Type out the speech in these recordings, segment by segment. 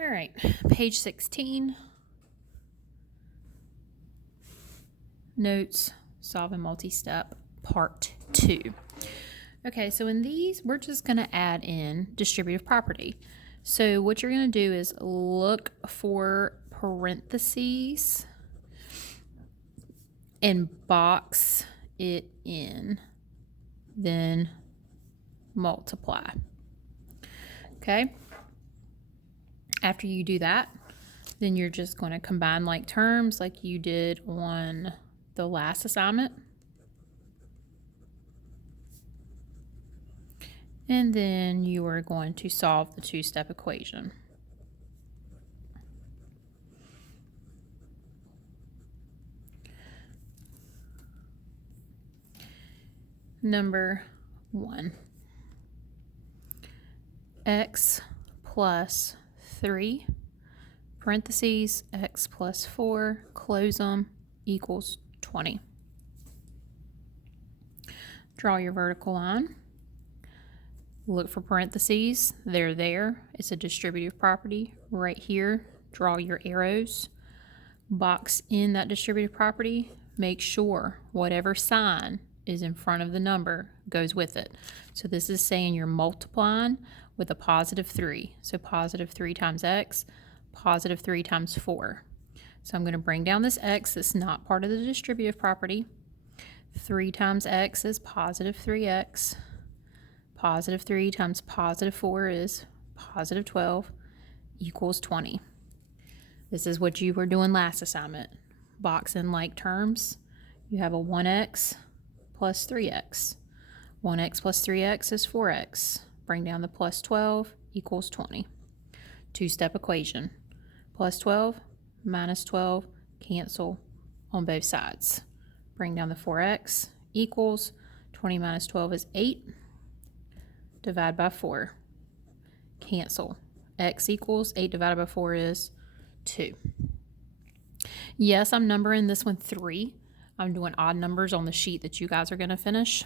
All right, page 16. Notes, solving multi-step, part 2. Okay, so in these, we're just going to add in distributive property. So what you're going to do is look for parentheses and box it in, then multiply. Okay? After you do that, then you're just going to combine like terms like you did on the last assignment. And then you are going to solve the two-step equation. Number 1. X plus 3, parentheses, x plus 4, close them, equals 20. Draw your vertical line. Look for parentheses. They're there. It's a distributive property. Right here, draw your arrows. Box in that distributive property. Make sure whatever sign is in front of the number goes with it. So this is saying you're multiplying with a positive 3. So positive 3 times x, positive 3 times 4. So I'm going to bring down this x that's not part of the distributive property. 3 times x is positive 3x. Positive 3 times positive 4 is positive 12, equals 20. This is what you were doing last assignment. Box in like terms. You have a 1x plus 3x. 1x plus 3x is 4x. Bring down the plus 12, equals 20. Two-step equation. Plus 12 minus 12, cancel on both sides. Bring down the 4x, equals 20 minus 12 is 8. Divide by 4. Cancel. X equals 8 divided by 4 is 2. Yes, I'm numbering this one 3. I'm doing odd numbers on the sheet that you guys are going to finish.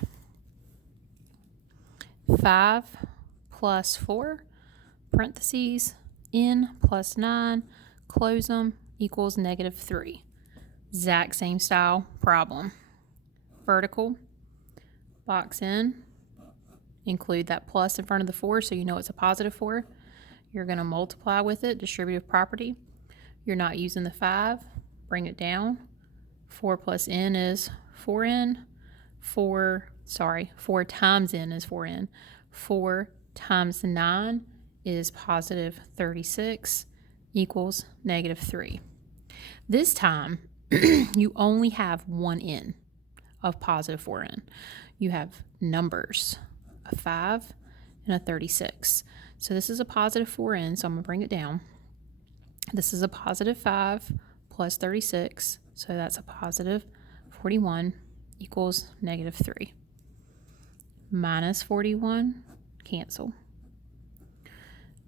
5 plus 4, parentheses, n plus 9, close them, equals negative 3. Exact same style problem. Vertical, box in, include that plus in front of the 4 so you know it's a positive 4. You're going to multiply with it, distributive property. You're not using the 5, bring it down. 4 plus n is 4n. 4 times n is 4n. 4 times 9 is positive 36, equals negative 3. This time, you only have one n of positive 4n. You have numbers, a 5 and a 36. So this is a positive 4n, so I'm going to bring it down. This is a positive 5 plus 36, so that's a positive 41, equals negative 3. Minus 41, cancel.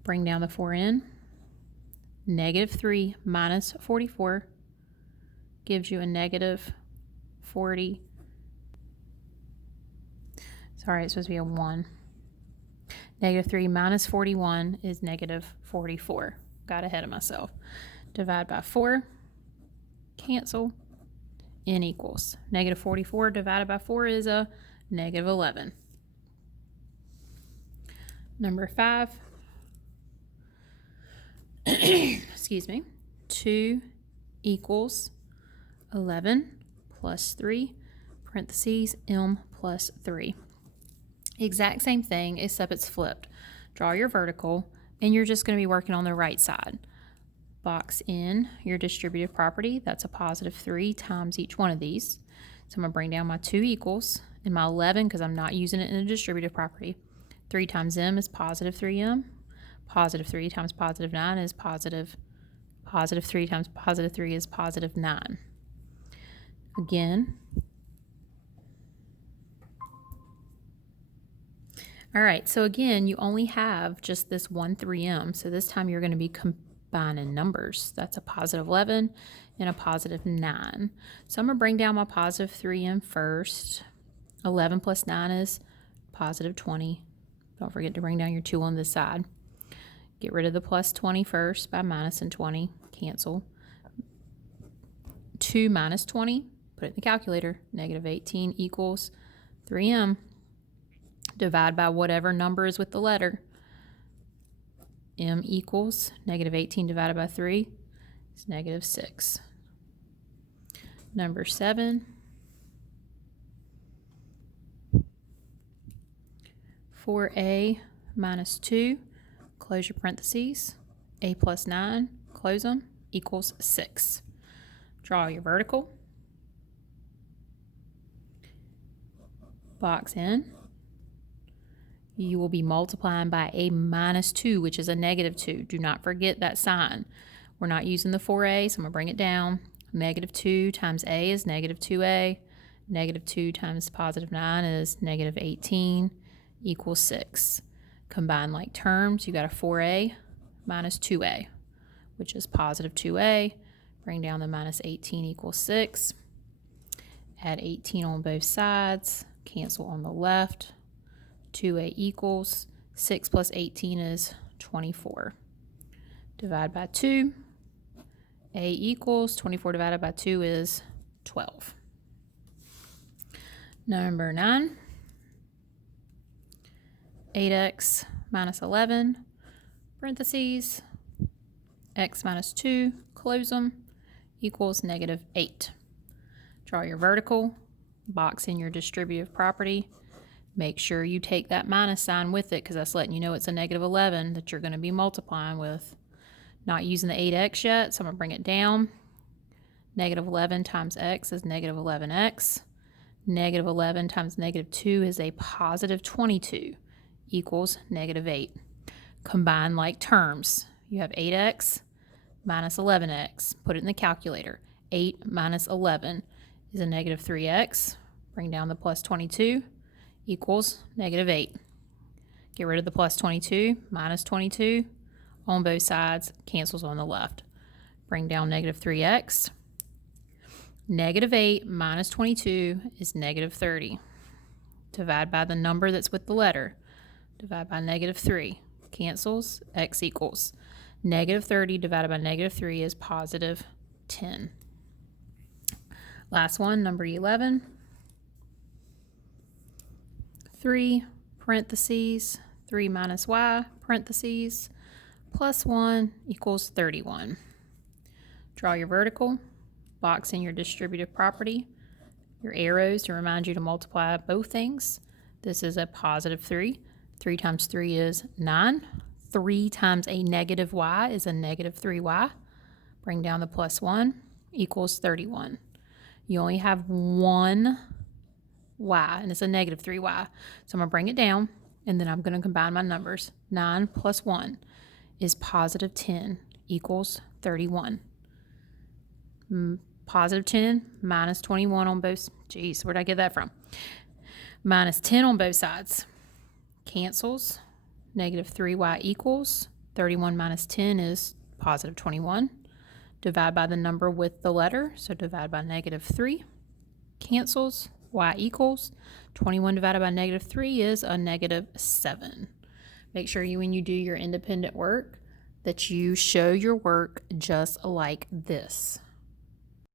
Bring down the 4n. Negative 3 minus 44 gives you a negative 40. Sorry, it's supposed to be a 1. Negative 3 minus 41 is negative 44. Got ahead of myself. Divide by 4. Cancel. N equals negative 44 divided by 4 is a negative 11. Number 5. Excuse me. 2 equals 11 plus 3, parentheses, m plus 3. Exact same thing, except it's flipped. Draw your vertical, and you're just going to be working on the right side. Box in your distributive property. That's a positive 3 times each one of these. So I'm going to bring down my 2 equals and my 11 because I'm not using it in a distributive property. 3 times m is positive 3m. Positive 3 times positive 9 is positive. Positive 3 times positive 3 is positive 9. Again. All right, so again, you only have just this one 3m. So this time you're going to be combining numbers. That's a positive 11 and a positive 9. So I'm going to bring down my positive 3m first. 11 plus 9 is positive 20. Don't forget to bring down your 2 on this side. Get rid of the plus 20 first by minusing 20. Cancel. 2 minus 20. Put it in the calculator. Negative 18 equals 3m. Divide by whatever number is with the letter. M equals negative 18 divided by 3 is negative 6. Number 7. 4a minus 2, close your parentheses, a plus 9, close them, equals 6. Draw your vertical. Box in. You will be multiplying by a minus 2, which is a negative 2. Do not forget that sign. We're not using the 4a, so I'm going to bring it down. Negative 2 times a is negative 2a. Negative 2 times positive 9 is negative 18 equals 6. Combine like terms. You got a 4a minus 2a, which is positive 2a. Bring down the minus 18 equals 6. Add 18 on both sides. Cancel on the left. 2a equals 6 plus 18 is 24. Divide by 2. A equals 24 divided by 2 is 12. Number 9. 8x minus 11, parentheses, x minus 2, close them, equals negative 8. Draw your vertical. Box in your distributive property. Make sure you take that minus sign with it because that's letting you know it's a negative 11 that you're going to be multiplying with. Not using the 8x yet, so I'm going to bring it down. Negative 11 times x is negative 11x. Negative 11 times negative 2 is a positive 22 equals negative 8. Combine like terms. You have 8x minus 11x. Put it in the calculator. 8 minus 11 is a negative 3x. Bring down the plus 22 equals negative 8. Get rid of the plus 22, minus 22 on both sides, cancels on the left. Bring down negative 3x. Negative 8 minus 22 is negative 30. Divide by the number that's with the letter. Divide by negative 3. Cancels, x equals. Negative 30 divided by negative 3 is positive 10. Last one, number 11. 3, parentheses, 3 minus y, parentheses, plus 1 equals 31. Draw your vertical. Box in your distributive property. Your arrows to remind you to multiply both things. This is a positive 3. 3 times 3 is 9. 3 times a negative y is a negative 3y. Bring down the plus 1 equals 31. You only have one y, and it's a negative 3y. So I'm going to bring it down, and then I'm going to combine my numbers. 9 plus 1 is positive 10 equals 31. Positive 10 minus 21 on both. Geez, where'd I get that from? Minus 10 on both sides. Cancels. Negative 3y equals 31 minus 10 is positive 21. Divide by the number with the letter, so divide by negative 3. Cancels. Y equals 21 divided by negative 3 is a negative 7. Make sure when you do your independent work that you show your work just like this.